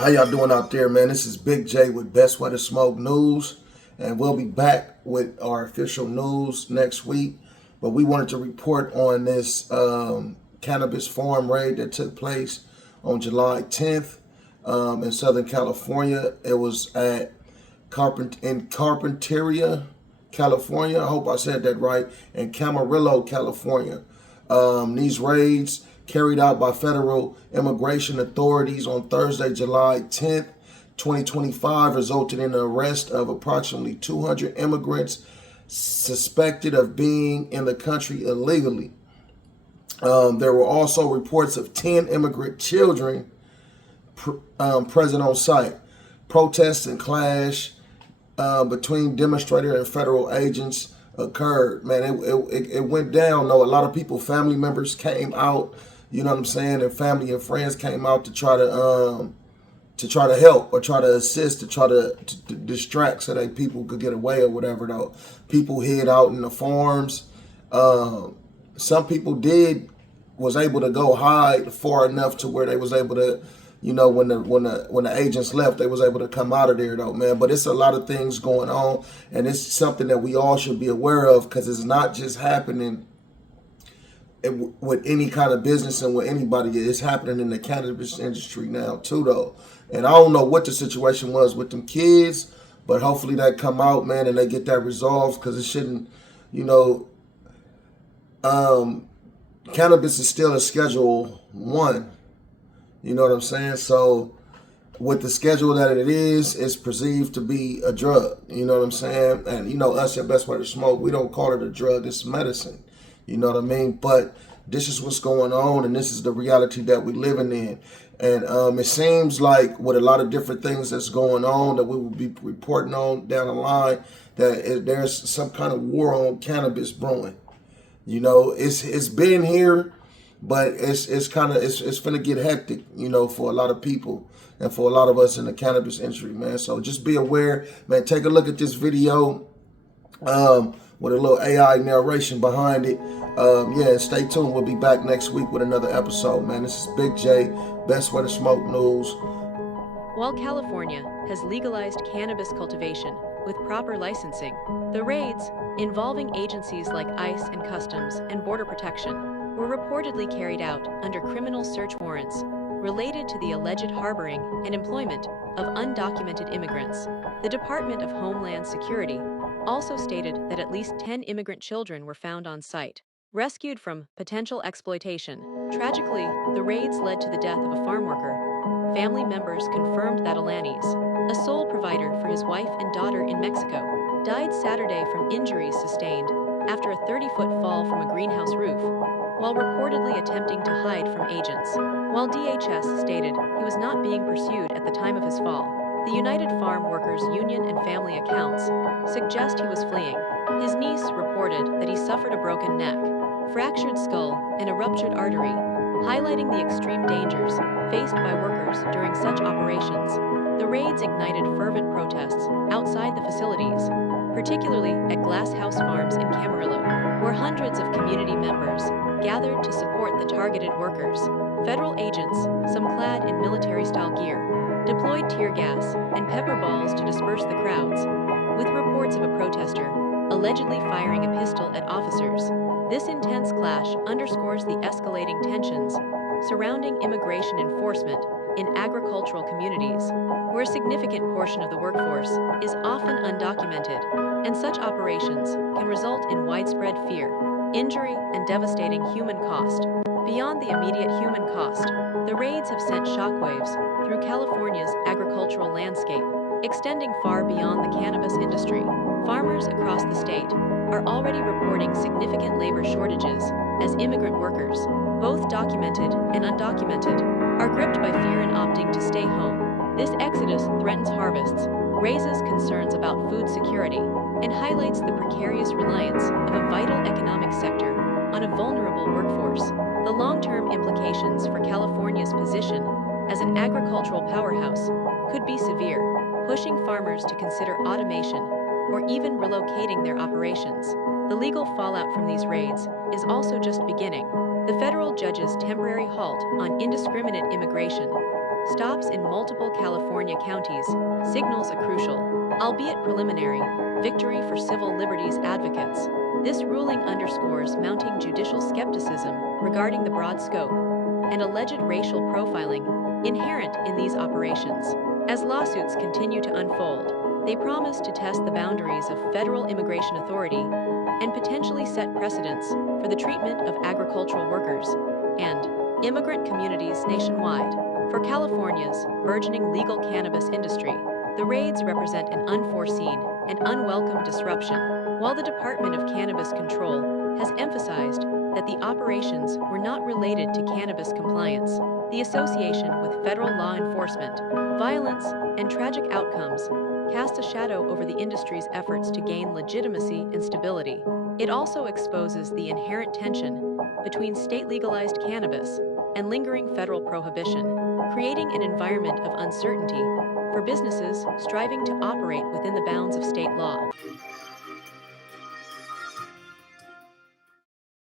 How y'all doing out there, man? This is Big J with Best Way to Smoke News, and we'll be back with our official news next week. But we wanted to report on this cannabis farm raid that took place on July 10th in Southern California. It was at Carpinteria, California. I hope I said that right. In Camarillo, California. These raids carried out by federal immigration authorities on Thursday, July 10th, 2025, resulted in the arrest of approximately 200 immigrants suspected of being in the country illegally. There were also reports of 10 immigrant children present on site. Protests and clash between demonstrators and federal agents occurred. Man, it went down. Though a lot of people, family members came out, you know what I'm saying, and family and friends came out to try to help or try to assist, to try to distract so that people could get away or whatever. Though people hid out in the farms. Some people was able to go hide far enough to where they was able to, you know, when the agents left, they was able to come out of there though, man. But it's a lot of things going on, and it's something that we all should be aware of, because it's not just happening with any kind of business and with anybody. It's happening in the cannabis industry now too though. And I don't know what the situation was with them kids, but hopefully that come out, man, and they get that resolved, because it shouldn't, you know, cannabis is still a Schedule 1. You know what I'm saying? So with the schedule that it is, it's perceived to be a drug. You know what I'm saying? And, you know, us at Best Way to Smoke, we don't call it a drug. It's medicine. You know what I mean? But this is what's going on, and this is the reality that we're living in. And it seems like with a lot of different things that's going on that we will be reporting on down the line, that there's some kind of war on cannabis brewing. You know, it's been here, but it's finna get hectic, you know, for a lot of people and for a lot of us in the cannabis industry, man. So just be aware, man. Take a look at this video with a little AI narration behind it. Yeah, stay tuned. We'll be back next week with another episode, man. This is Big J, Best Way to Smoke News. While California has legalized cannabis cultivation with proper licensing, the raids, involving agencies like ICE and Customs and Border Protection, were reportedly carried out under criminal search warrants related to the alleged harboring and employment of undocumented immigrants. The Department of Homeland Security also stated that at least 10 immigrant children were found on site, rescued from potential exploitation. Tragically, the raids led to the death of a farm worker. Family members confirmed that Alanis, a sole provider for his wife and daughter in Mexico, died Saturday from injuries sustained after a 30-foot fall from a greenhouse roof, while reportedly attempting to hide from agents. While DHS stated he was not being pursued at the time of his fall, the United Farm Workers Union and family accounts suggest he was fleeing. His niece reported that he suffered a broken neck, fractured skull, and a ruptured artery, highlighting the extreme dangers faced by workers during such operations. The raids ignited fervent protests outside the facilities, particularly at Glass House Farms in Camarillo, where hundreds of community members gathered to support the targeted workers. Federal agents, some clad in military-style gear, deployed tear gas and pepper balls to disperse the crowds, with reports of a protester allegedly firing a pistol at officers. This intense clash underscores the escalating tensions surrounding immigration enforcement in agricultural communities, where a significant portion of the workforce is often undocumented, and such operations can result in widespread fear, injury, and devastating human cost. Beyond the immediate human cost, the raids have sent shockwaves through California's agricultural landscape, extending far beyond the cannabis industry. Farmers across the state are already reporting significant labor shortages as immigrant workers, both documented and undocumented, are gripped by fear and opting to stay home. This exodus threatens harvests, raises concerns about food security, and highlights the precarious reliance of a vital economic sector on a vulnerable workforce. The long-term implications for California's position as an agricultural powerhouse could be severe, pushing farmers to consider automation or even relocating their operations. The legal fallout from these raids is also just beginning. The federal judge's temporary halt on indiscriminate immigration stops in multiple California counties signals a crucial, albeit preliminary, victory for civil liberties advocates. This ruling underscores mounting judicial skepticism regarding the broad scope and alleged racial profiling inherent in these operations. As lawsuits continue to unfold, they promise to test the boundaries of federal immigration authority and potentially set precedents for the treatment of agricultural workers and immigrant communities nationwide. For California's burgeoning legal cannabis industry, the raids represent an unforeseen and unwelcome disruption. While the Department of Cannabis Control has emphasized that the operations were not related to cannabis compliance, the association with federal law enforcement, violence, and tragic outcomes casts a shadow over the industry's efforts to gain legitimacy and stability. It also exposes the inherent tension between state-legalized cannabis and lingering federal prohibition, creating an environment of uncertainty for businesses striving to operate within the bounds of state law.